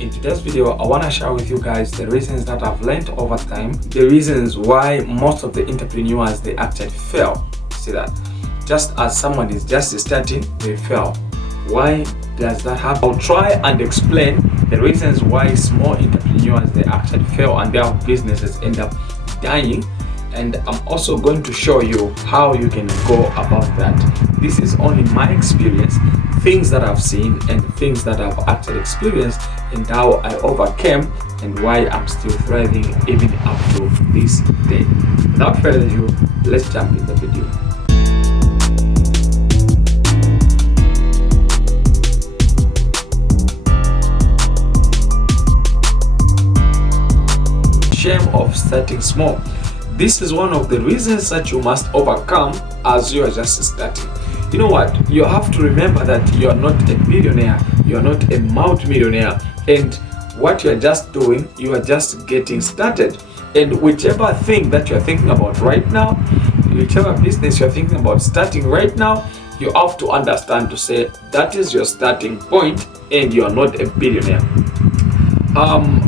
In today's video, I want to share with you guys the reasons that I've learned over time, the reasons why most of the entrepreneurs, they actually fail. See that? Just as someone is just starting, they fail. Why does that happen? I'll try and explain the reasons why small entrepreneurs, they actually fail and their businesses end up dying. And I'm also going to show you how you can go about that. This is only my experience, things that I've seen and things that I've actually experienced, and how I overcame and why I'm still thriving even up to this day. Without further ado, let's jump in the video. Shame of starting small. This is one of the reasons that you must overcome as you are just starting. You know what? You have to remember that you are not a billionaire, you are not a multi-millionaire, and what you are just doing, you are just getting started. And whichever thing that you are thinking about right now, whichever business you are thinking about starting right now, you have to understand to say that is your starting point and you are not a billionaire.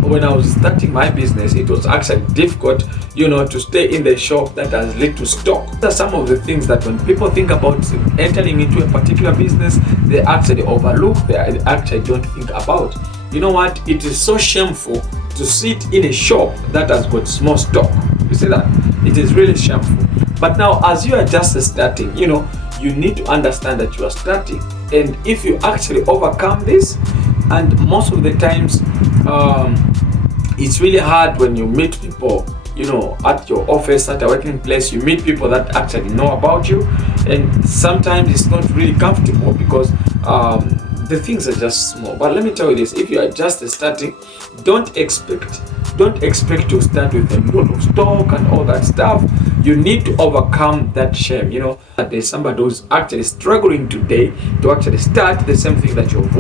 When I was starting my business, it was actually difficult, to stay in the shop that has little stock. These are some of the things that when people think about entering into a particular business, they actually overlook, they actually don't think about. You know what? It is so shameful to sit in a shop that has got small stock. You see that? It is really shameful. But now, as you are just starting, you need to understand that you are starting. And if you actually overcome this, and most of the times, it's really hard when you meet people, at your office, at a working place, you meet people that actually know about you, and sometimes it's not really comfortable because the things are just small. But let me tell you this: if you are just starting, don't expect to start with a lot of stock and all that stuff. You need to overcome that shame. That there's somebody who's actually struggling today to actually start the same thing that you've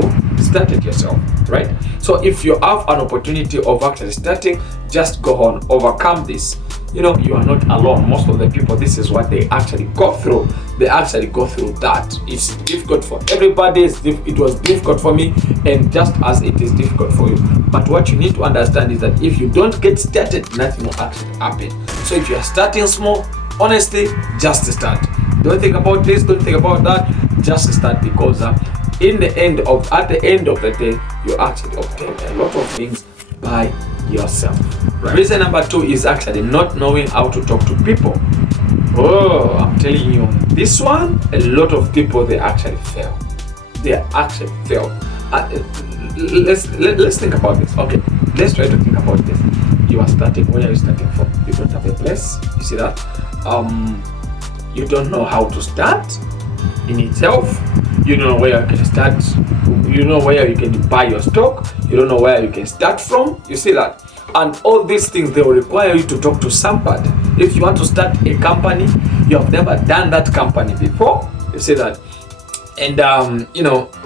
started yourself, right? So if you have an opportunity of actually starting, just go on, overcome this. You are not alone. Most of the people, this is what they actually go through. They actually go through that. It's difficult for everybody. It was difficult for me, and just as it is difficult for you. But what you need to understand is that if you don't get started, nothing will actually happen. So if you are starting small, honestly, just start. Don't think about this, don't think about that. Just start, because at the end of the day, you actually obtain a lot of things by yourself. Right. Reason number 2 is actually not knowing how to talk to people. Oh, I'm telling you, this one, a lot of people, they actually fail. Let's think about this. Okay, let's try to think about this. You are starting. Where are you starting from? You don't have a place. You see that? You don't know how to start in itself. You don't know where you can start. You know where you can buy your stock. You don't know where you can start from. You see that? And all these things, they will require you to talk to somebody. If you want to start a company, you have never done that company before. You see that? And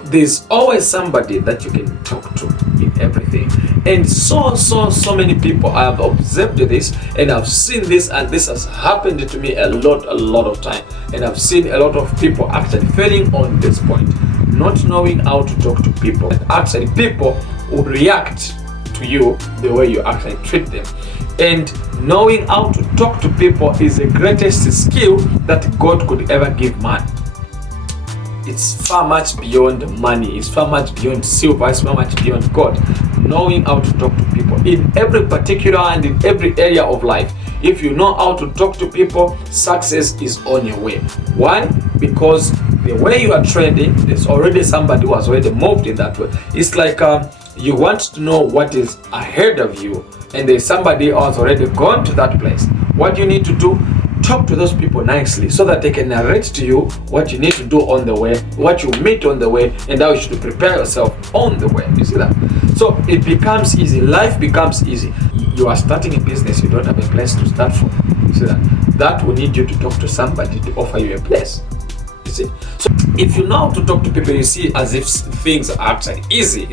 there's always somebody that you can talk to in everything. And so many people, I have observed this and I've seen this, and this has happened to me a lot of time. And I've seen a lot of people actually failing on this point, not knowing how to talk to people. And actually, people will react to you the way you actually treat them. And knowing how to talk to people is the greatest skill that God could ever give man. It's far much beyond money, it's far much beyond silver, it's far much beyond God. Knowing how to talk to people in every particular and in every area of life. If you know how to talk to people, success is on your way. Why? Because the way you are trading, there's already somebody who has already moved in that way. It's like you want to know what is ahead of you, and there's somebody who has already gone to that place. What you need to do, talk to those people nicely so that they can narrate to you what you need to do on the way, what you meet on the way, and how you should prepare yourself on the way. You see that? So it becomes easy. Life becomes easy. You are starting a business, you don't have a place to start from. You see that? That will need you to talk to somebody to offer you a place. You see? So if you know how to talk to people, you see as if things are actually easy.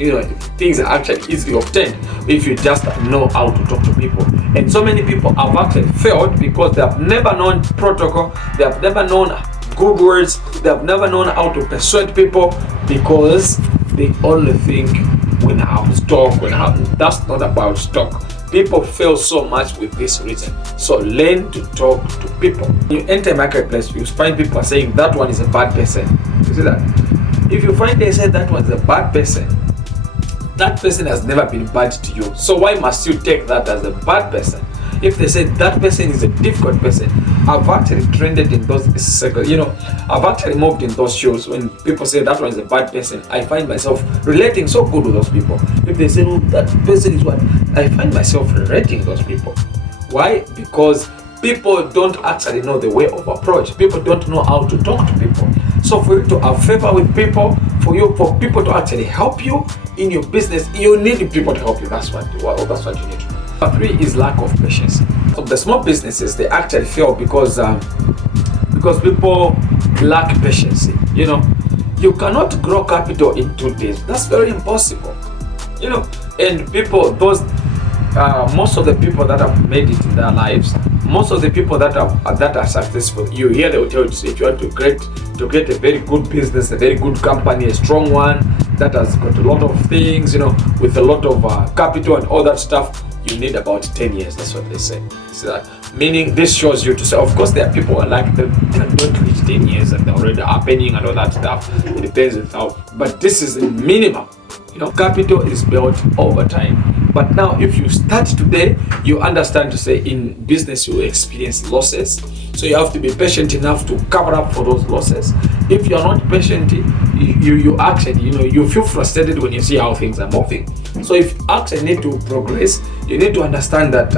Things are actually easily obtained if you just know how to talk to people. And so many people have actually failed because they have never known protocol, they have never known good words, they have never known how to persuade people, because they only think when I have stock, that's not about stock. People fail so much with this reason. So learn to talk to people. You enter a marketplace, you find people saying that one is a bad person. You see that? If you find they say that one is a bad person, that person has never been bad to you. So why must you take that as a bad person? If they say that person is a difficult person, I've actually trended in those circles. I've actually moved in those shows. When people say that one is a bad person, I find myself relating so good with those people. If they say, no, that person is what, I find myself relating those people. Why? Because people don't actually know the way of approach. People don't know how to talk to people. So for you to have favor with people, for people to actually help you in your business, you need people to help you. That's what you need to do. Number 3 is lack of patience. So the small businesses, they actually fail because people lack patience. You cannot grow capital in 2 days. That's very impossible. And people, most of the people that have made it in their lives, most of the people that are successful, you hear they will tell you, if you want to create a very good business, a very good company, a strong one that has got a lot of things, with a lot of capital and all that stuff, you need about 10 years. That's what they say. See that? Meaning this shows you to say, of course there are people who are like them that don't reach 10 years and they're already happening and all that stuff. It depends with how, but this is the minimum. Capital is built over time. But now if you start today, you understand to say in business you experience losses. So you have to be patient enough to cover up for those losses. If you're not patient, you actually, you feel frustrated when you see how things are moving. So if you actually need to progress, you need to understand that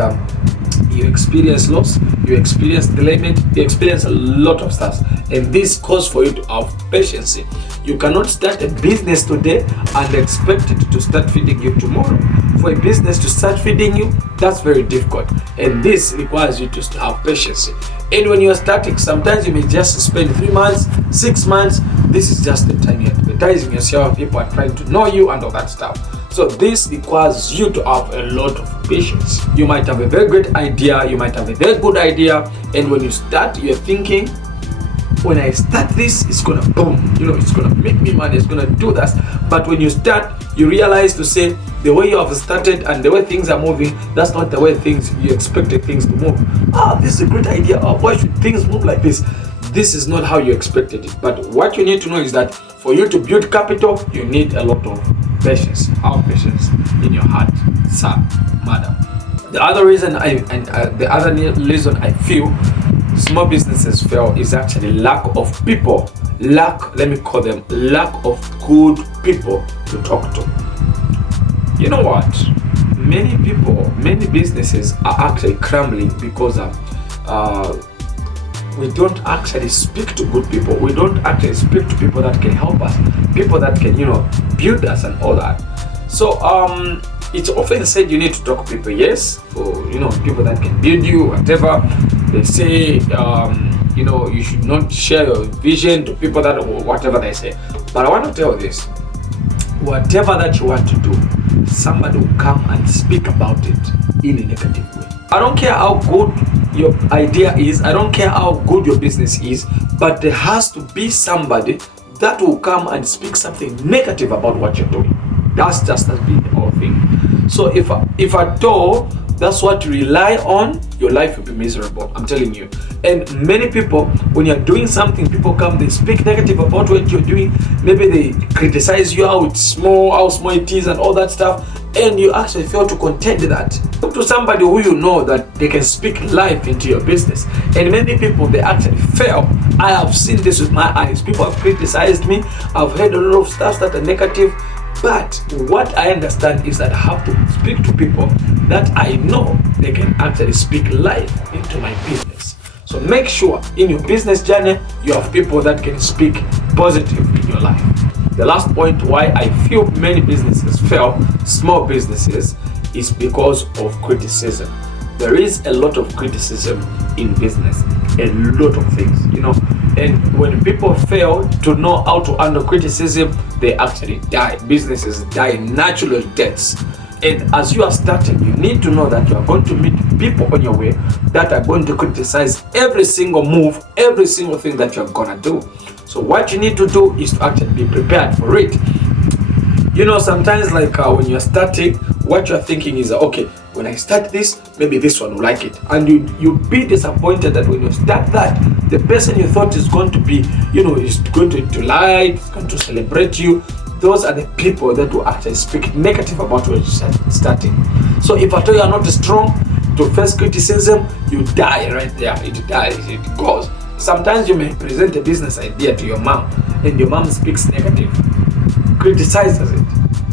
you experience loss, you experience delayment, you experience a lot of stuff. And this calls for you to have patience. You cannot start a business today and expect it to start feeding you tomorrow. For a business to start feeding you, that's very difficult. And this requires you to have patience. And when you're starting, sometimes you may just spend 3 months, 6 months. This is just the time you're advertising yourself. People are trying to know you and all that stuff. So this requires you to have a lot of patience. You might have a very great idea. You might have a very good idea. And when you start, you're thinking, when I start this, it's gonna boom, it's gonna make me money, it's gonna do that. But when you start, you realize to say the way you have started and the way things are moving, that's not the way you expected things to move. This is a great idea. Why should things move like this? This is not how you expected it. But what you need to know is that for you to build capital, you need a lot of patience. Have patience in your heart, sir, madam. The other reason I feel small businesses fail is actually lack of people. Lack of good people to talk to. You know what? Many businesses are actually crumbling because we don't actually speak to good people. We don't actually speak to people that can help us, people that can, build us and all that. So it's often said you need to talk to people, yes, for people that can build you, whatever. They say you should not share your vision to people that, whatever they say. But I want to tell you this: whatever that you want to do, somebody will come and speak about it in a negative way. I don't care how good your idea is, I don't care how good your business is, but there has to be somebody that will come and speak something negative about what you're doing. That's just has been the whole thing. So if at all that's what you rely on, your life will be miserable. I'm telling you. And many people, when you're doing something, people come, they speak negative about what you're doing. Maybe they criticize you, how small it is and all that stuff. And you actually fail to contend that. Talk to somebody who you know that they can speak life into your business. And many people, they actually fail. I have seen this with my eyes. People have criticized me. I've heard a lot of stuff that are negative. But what I understand is that I have to speak to people that I know they can actually speak life into my business. So make sure in your business journey, you have people that can speak positive in your life. The last point why I feel many businesses fail, small businesses, is because of criticism. There is a lot of criticism in business, a lot of things, and when people fail to know how to handle criticism, they actually die. Businesses die natural deaths. And as you are starting, you need to know that you are going to meet people on your way that are going to criticize every single move, every single thing that you're gonna do. So what you need to do is to actually be prepared for it. You know, sometimes like when you're starting, what you're thinking is, okay, when I start this, maybe this one will like it. And you be disappointed that when you start that, the person you thought is going to be, you know, is going to like, is going to celebrate you, those are the people that will actually speak negative about what you're starting. So if at all you are not strong to face criticism, you die right there. It dies, it goes. Sometimes you may present a business idea to your mom, and your mom speaks negative, criticizes it.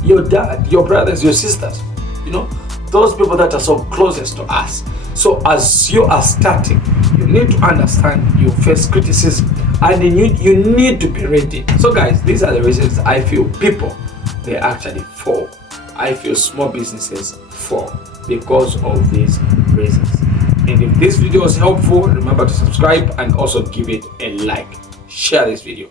Your dad, your brothers, your sisters, you know, those people that are so closest to us. So as you are starting, you need to understand you face criticism, and you need to be ready. So guys, these are the reasons I feel people, they actually fall. I feel small businesses fall because of these reasons. And if this video was helpful, remember to subscribe and also give it a like. Share this video.